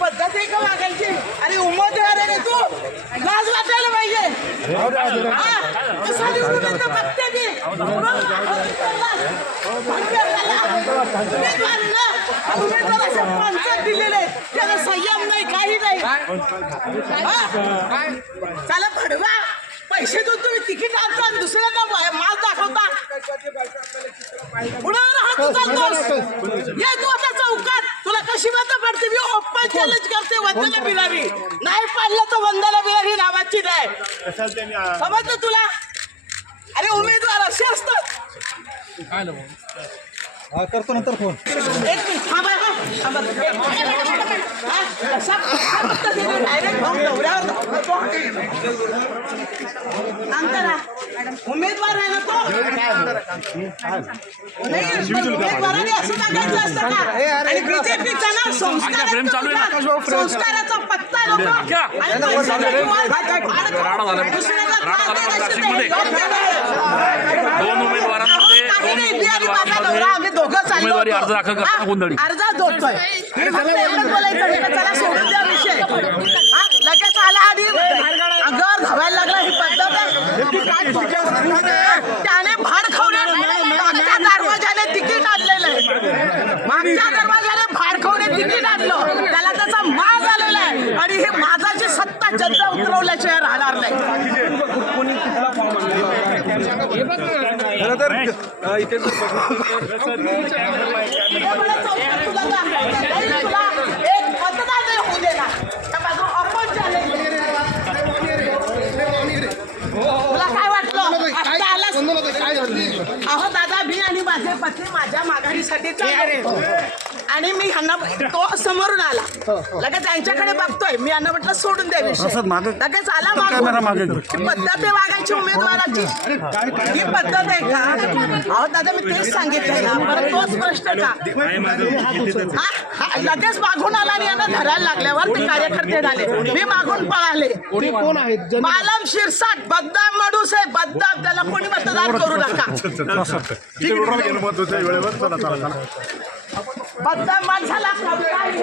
पद्धत आहे का वागायची? अरे उमेदवार आहे रे तू, लाज वाटायला पाहिजे. बघते मी उमेदवाराच्या पंचायत दिलेले त्याला संयम नाही, काही नाही. चला भडवा पैसे देऊन तुम्ही तिकीट आणता आणि दुसऱ्यांना माल दाखवता. उडावर हात उचलतोस. ये तू आता चौकात, तुला कशी मतं पडते? मी ओपन चॅलेंज करते, वंदना बिरारी नाही पाडलं तर वंदना बिरारी नावाची नाही. समजलं तुला? अरे उमेदवार असे असतात. करतो नंतर फोन. एक मिनिट थांबा. उमेदवार आहे ना तो, उमेदवाराने असं सांगायचं असतं का? आणि बीजेपीचा ना संस्काराचा पत्ता लोक आम्ही दोघं चाललो अर्ज जोडतोय. चला सोडून द्या विषय. लगेच आला आणि अंगावर धावायला लागला. ही पद्धत आहे. त्याने भाड खावणे मागच्या दरवाजाने तिकीट आणलेलं आहे. मागच्या दरवाजाने भाड खावणे तिकीट आणलं. त्याला त्याचा माज आलेला आहे आणि हे माझाची सत्ता जनता उतरवल्याशिवाय राहणार नाही. इथे एक मतदान होऊ देणार. तुला काय वाटलं? अहो दादा, मी आणि माझे पती माझ्या माघारीसाठी चाललो आणि मी ह्यांना तो समोरून आला. लगेच त्यांच्याकडे बघतोय. मी यांना म्हटलं सोडून द्या विषय. लगेच आला मागून. पद्धत आहे वागायची उमेदवाराची. ही पद्धत आहे का? अहो दादा, मी तेच सांगितलंय ना. परत तोच प्रश्न का? लगेच मागून आला आणि यांना धरायला लागल्यावर ते कार्यकर्ते झाले. मी मागून पळाले. मालम शिरसाट बदनाम माणूस आहे, बदनाम. त्याला कोणी मतदान करू नका. बदनाम माणसाला